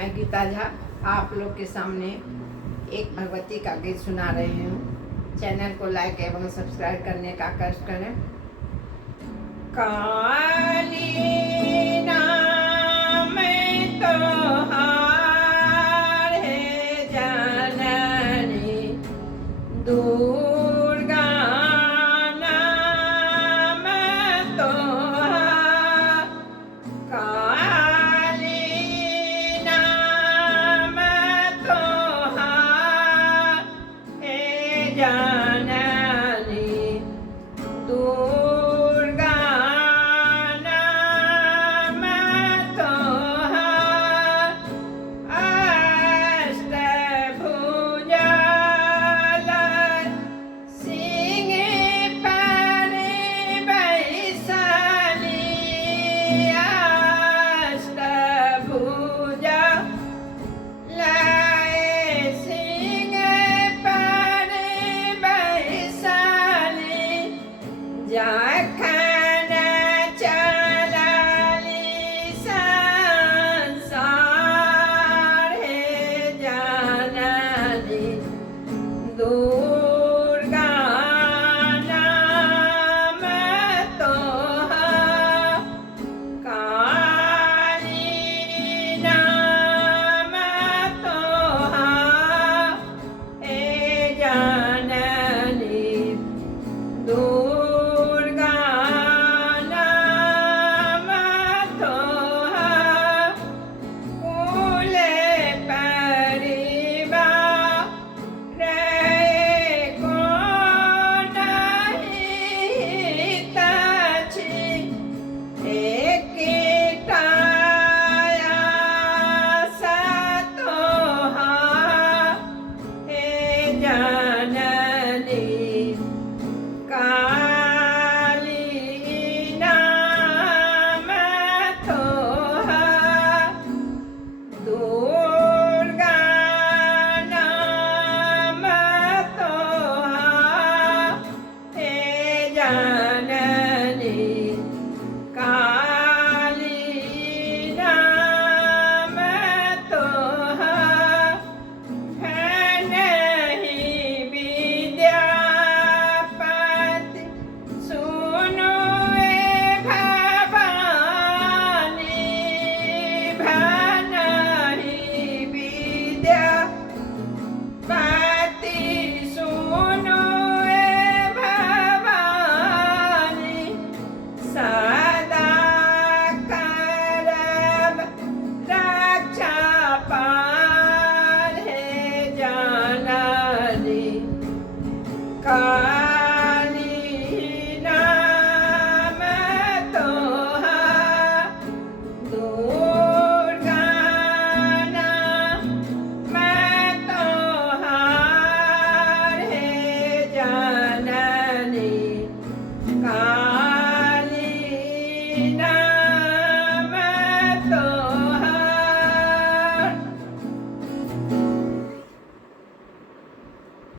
मैं गीता झा आप लोग के सामने एक भगवती का गीत सुना रही हूँ। चैनल को लाइक एवं सब्सक्राइब करने का कष्ट करें। काली नाम तोहार है जननी, दुर्गा नाम तोहार, काली नाम तोहार है जननी, दुर्गा नाम तोहार, अष्टभुजा सिंह पर बैसली, अष्टभुजा सिंह पर बैसली, जखन चलली संसार हे जननी, दुर्गा नाम तोहार, काली नाम तोहार हे जननी, दुर्गा नाम तोहार, कुल परिवार को नहीं तछि, एकटा आस तोहार हे जननी, काली नाम तोहार, दुर्गा नाम तोहार हे जननी, काली नाम तोहार, है नहीं विद्यापति सुनो ए भवानी, नहीं विद्यापति सुनो ए भवानी, सदा करब रक्षा पार हे जननी, काली नाम तोहार, दुर्गा नाम तोहार हे जननी, काली नाम